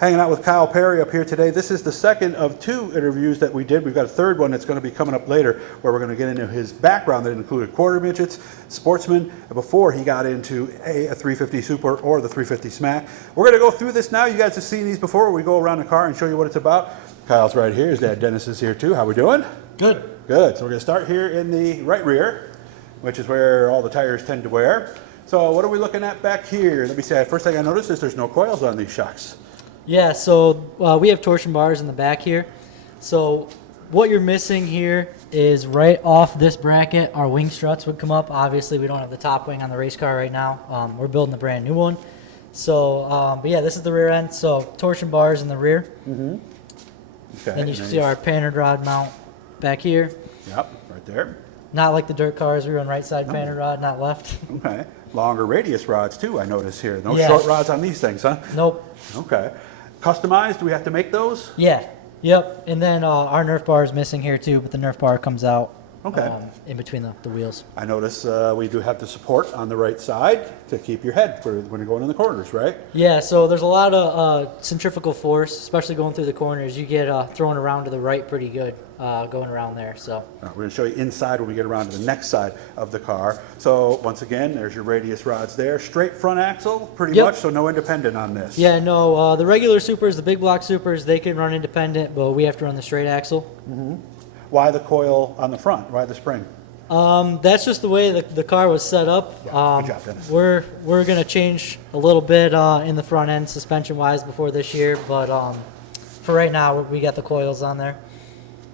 Hanging out with Kyle Perry up here today. This is the second of 2 interviews that we did. We've got a third one that's going to be coming up later where we're going to get into his background that included quarter midgets, sportsman, before he got into a 350 Super or the 350 Smack. We're going to go through this now. You guys have seen these before. We go around the car and show you what it's about. Kyle's right here. His dad Dennis is here too. How we doing? Good. Good. So we're going to start here in the right rear, which is where all the tires tend to wear. So what are we looking at back here? Let me see. First thing I noticed is there's no coils on these shocks. Yeah, so we have torsion bars in the back here. So what you're missing here is right off this bracket, our wing struts would come up. Obviously, we don't have the top wing on the race car right now. We're building a brand new one. So, but yeah, this is the rear end. So torsion bars in the rear. Mm-hmm. Okay. Then you see our painted rod mount back here. Yep, right there. Not like the dirt cars. We run right side painted rod, not left. Okay. Longer radius rods too, I notice here. No Yeah. short rods on these things, huh? Nope. Okay. Customized, do we have to make those? Yeah. Yep. And then our Nerf bar is missing here too, but the Nerf bar comes out in between the wheels. I notice we do have the support on the right side to keep your head for when you're going in the corners, right? Yeah, so there's a lot of centrifugal force, especially going through the corners. You get thrown around to the right pretty good going around there. So We're going to show you inside when we get around to the next side of the car. So once again, there's your radius rods there. Straight front axle, pretty much, so no independent on this. Yeah, no, the regular Supers, the big block Supers, they can run independent, but we have to run the straight axle. Mm-hmm. Why the coil on the front? Why the spring? That's just the way the car was set up. Yeah, good job, Dennis. We're going to change a little bit in the front end suspension-wise before this year, but for right now, we got the coils on there.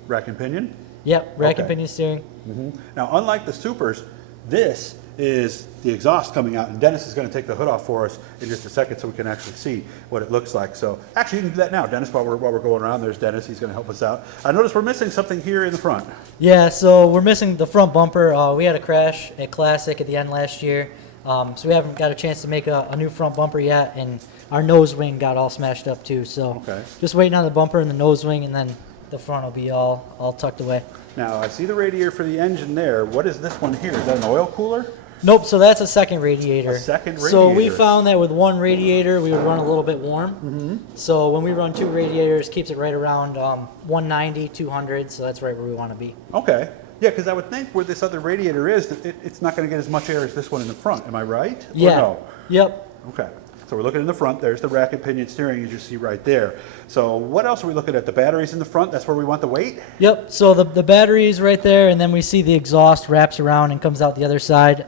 Rack and pinion? Yep, rack and pinion steering. Mm-hmm. Now, unlike the Supers, this is the exhaust coming out, and Dennis is going to take the hood off for us in just a second so we can actually see what it looks like. So actually, you can do that now, Dennis, while we're going around. There's Dennis. He's going to help us out. I notice we're missing something here in the front. Yeah, so we're missing the front bumper. We had a crash at Classic at the end last year, so we haven't got a chance to make a new front bumper yet, and our nose wing got all smashed up too. So just waiting on the bumper and the nose wing, and then the front will be all tucked away. Now, I see the radiator for the engine there. What is this one here? Is that an oil cooler? Nope, so that's a second radiator. A second radiator. So we found that with one radiator, we would run a little bit warm. Mm-hmm. So when we run 2 radiators, keeps it right around 190, 200, so that's right where we want to be. Okay. Yeah, because I would think where this other radiator is, that it's not going to get as much air as this one in the front. Am I right? Yeah. Or no? Yep. Okay. So we're looking in the front. There's the rack and pinion steering, as you see right there. So what else are we looking at? The batteries in the front, that's where we want the weight? Yep, so the battery is right there, and then we see the exhaust wraps around and comes out the other side.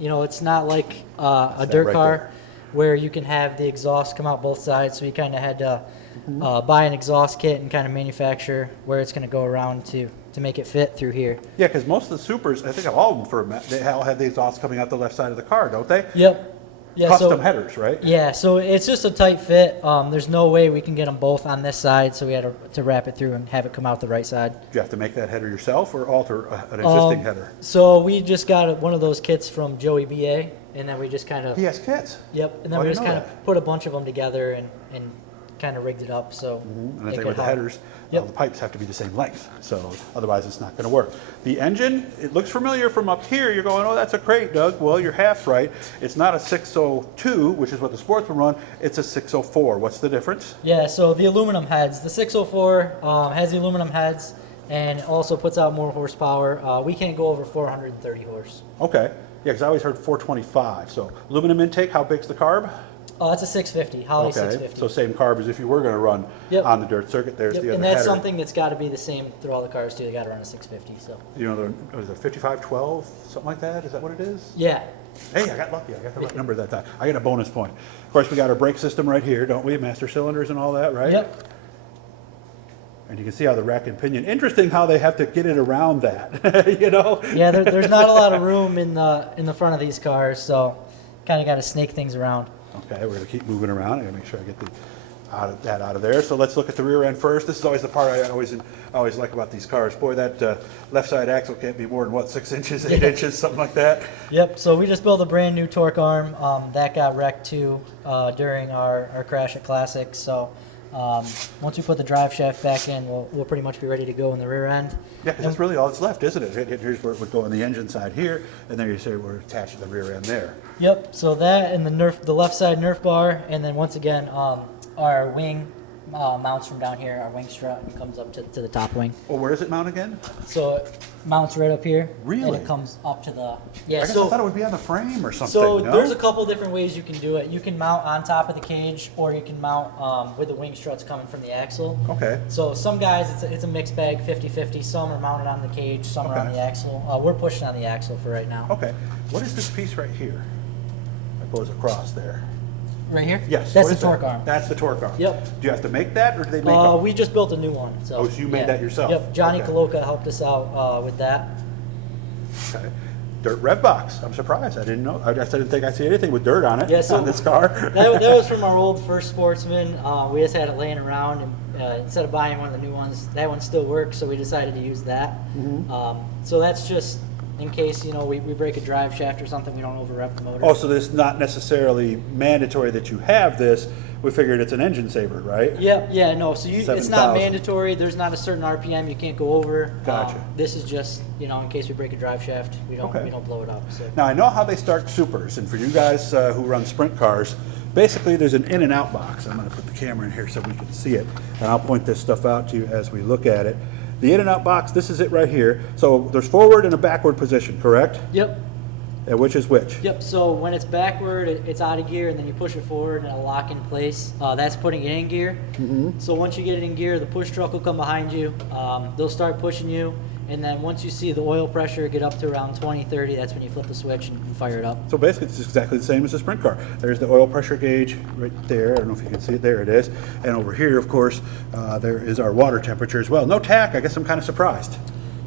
You know, it's not like a dirt car where you can have the exhaust come out both sides, so you kind of had to buy an exhaust kit and kind of manufacture where it's going to go around to make it fit through here. Yeah, because most of the Supers, I think all of them, they all have the exhaust coming out the left side of the car, don't they? Yep. Yeah, Custom headers, right? Yeah, so it's just a tight fit. There's no way we can get them both on this side, so we had to wrap it through and have it come out the right side. Do you have to make that header yourself or alter an existing header? So we just got one of those kits from Joey BA, and then we just kind of... He has kits? Yep, and then we just kind of put a bunch of them together and kind of rigged it up so And I think with the headers, the pipes have to be the same length, so otherwise it's not going to work. The engine, it looks familiar from up here. You're going, oh, that's a crate, Doug. Well, you're half right. It's not a 602, which is what the Sportsman run. It's a 604. What's the difference? Yeah, so the aluminum heads. The 604 has the aluminum heads and also puts out more horsepower. We can't go over 430 horse. Okay. Yeah, because I always heard 425. So aluminum intake, how big's the carb? It's a 650, Holly 650. So same carb as if you were going to run on the dirt circuit. There's the other and that's header. something that's got to be the same through all the cars too. They got to run a 650. So you know, is it 5512, something like that? Is that what it is? Yeah. Hey, I got lucky. I got the right number that time. I got a bonus point. Of course, we got our brake system right here, don't we? Master cylinders and all that, right? Yep. And you can see how the rack and pinion. Interesting how they have to get it around that. You know? Yeah, there's not a lot of room in the front of these cars, so kind of got to snake things around. Okay, we're going to keep moving around. I got to make sure I get that out of there. So let's look at the rear end first. This is always the part I always like about these cars. Boy, that left side axle can't be more than, what, 6 inches, 8 inches, something like that? Yep, so we just built a brand new torque arm. That got wrecked too during our crash at Classic. So once we put the drive shaft back in, we'll pretty much be ready to go in the rear end. Yeah, because that's really all that's left, isn't it? Here's where it would go on the engine side here, and there you say we're attached to the rear end there. Yep, so that and the left side Nerf bar, and then once again, our wing mounts from down here, our wing strut, and comes up to the top wing. Well, where does it mount again? So it mounts right up here. Really? And it comes up to the, I yeah. guess So I thought it would be on the frame or something. So no? there's a couple different ways you can do it. You can mount on top of the cage, or you can mount with the wing struts coming from the axle. Okay. So some guys, it's a mixed bag, 50-50. Some are mounted on the cage, some are on Okay. the axle. We're pushing on the axle for right now. Okay. What is this piece right here that goes across there? Right here? Yes. That's what the is that? torque arm. That's the torque arm. Yep. Do you have to make that, or do they make them? We just built a new one. So, Oh, so you made yeah. that yourself? Yep. Johnny Okay. Kaloka helped us out with that. Okay. Dirt Rev Box. I'm surprised. I didn't know. I didn't think I'd see anything with dirt on it Yeah, so on this car. that was from our old first Sportsman. We just had it laying around, and instead of buying one of the new ones, that one still works, so we decided to use that. So that's just in case, we break a drive shaft or something, we don't over rev the motor. Oh, so it's not necessarily mandatory that you have this. We figured it's an engine saver, right? Yep, yeah, no. So it's 7,000. not mandatory. There's not a certain RPM you can't go over. Gotcha. This is just, in case we break a drive shaft, we don't Okay. we don't blow it up. So. Now I know how they start supers, and for you guys who run sprint cars, basically there's an in and out box. I'm going to put the camera in here so we can see it, and I'll point this stuff out to you as we look at it. The in and out box, this is it right here. So there's forward and a backward position, correct? Yep. And which is which? Yep. So when it's backward, it's out of gear, and then you push it forward, and it'll lock in place. That's putting it in gear. So once you get it in gear, the push truck will come behind you. They'll start pushing you, and then once you see the oil pressure get up to around 20, 30, that's when you flip the switch and fire it up. So basically it's exactly the same as a sprint car. There's the oil pressure gauge right there. I don't know if you can see it. There it is. And over here, of course, there is our water temperature as well. No tack. I guess I'm kind of surprised.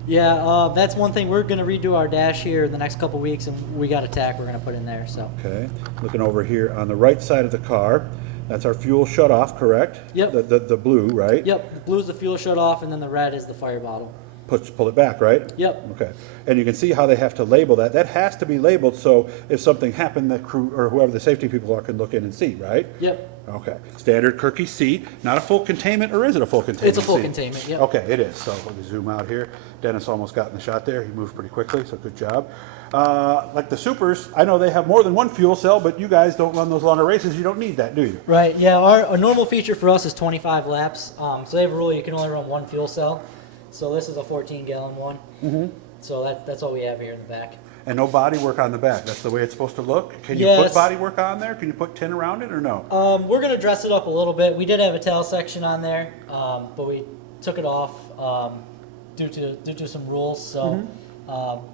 Yeah, that's one thing. We're going to redo our dash here in the next couple weeks, and we got a tack we're going to put in there. So. Okay. Looking over here on the right side of the car, that's our fuel shutoff, correct? Yep. The blue, right? Yep. The blue's the fuel shut off, and then the red is the fire bottle. Pull it back, right? Yep. Okay. And you can see how they have to label that. That has to be labeled so if something happened, the crew or whoever the safety people are can look in and see, right? Yep. Okay. Standard Kirky seat, not a full containment, or is it a full containment? It's a full seat? containment, yep. Okay, it is. So let me zoom out here. Dennis almost got in the shot there. He moved pretty quickly, so good job. Like the Supers, I know they have more than one fuel cell, but you guys don't run those longer races. You don't need that, do you? Right. Yeah. A normal feature for us is 25 laps. So they have a rule you can only run one fuel cell. So this is a 14-gallon one. So that's all we have here in the back. And no body work on the back. That's the way it's supposed to look. Can you Yes. put body work on there? Can you put tin around it or no? We're going to dress it up a little bit. We did have a tail section on there, but we took it off due to some rules. So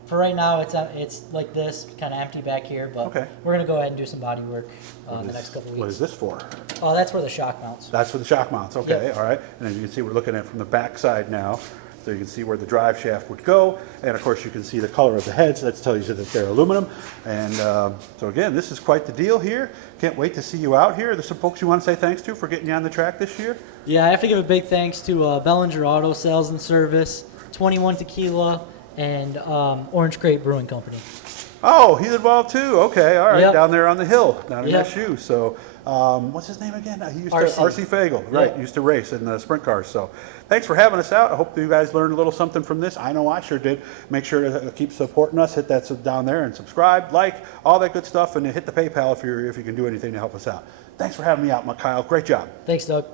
for right now, it's like this, kind of empty back here. But Okay. we're going to go ahead and do some body work in the next couple weeks. What is this for? That's for the shock mounts. That's for the shock mounts. Okay, Yep. all right. And as you can see, we're looking at it from the back side now. So you can see where the drive shaft would go. And of course, you can see the color of the heads. That tells you that they're aluminum. And so again, this is quite the deal here. Can't wait to see you out here. There's some folks you want to say thanks to for getting you on the track this year? Yeah, I have to give a big thanks to Bellinger Auto Sales and Service, 21 Tequila, and Orange Crate Brewing Company. Oh, he's involved too. Okay, all right. Yep. Down there on the hill, down in Yep. SU. So what's his name again? He used RC. to RC Fagel, right? Yep. Used to race in the sprint cars. So thanks for having us out. I hope you guys learned a little something from this. I know I sure did. Make sure to keep supporting us. Hit that down there and subscribe, like, all that good stuff, and hit the PayPal if you can do anything to help us out. Thanks for having me out, Kyle. Great job. Thanks, Doug.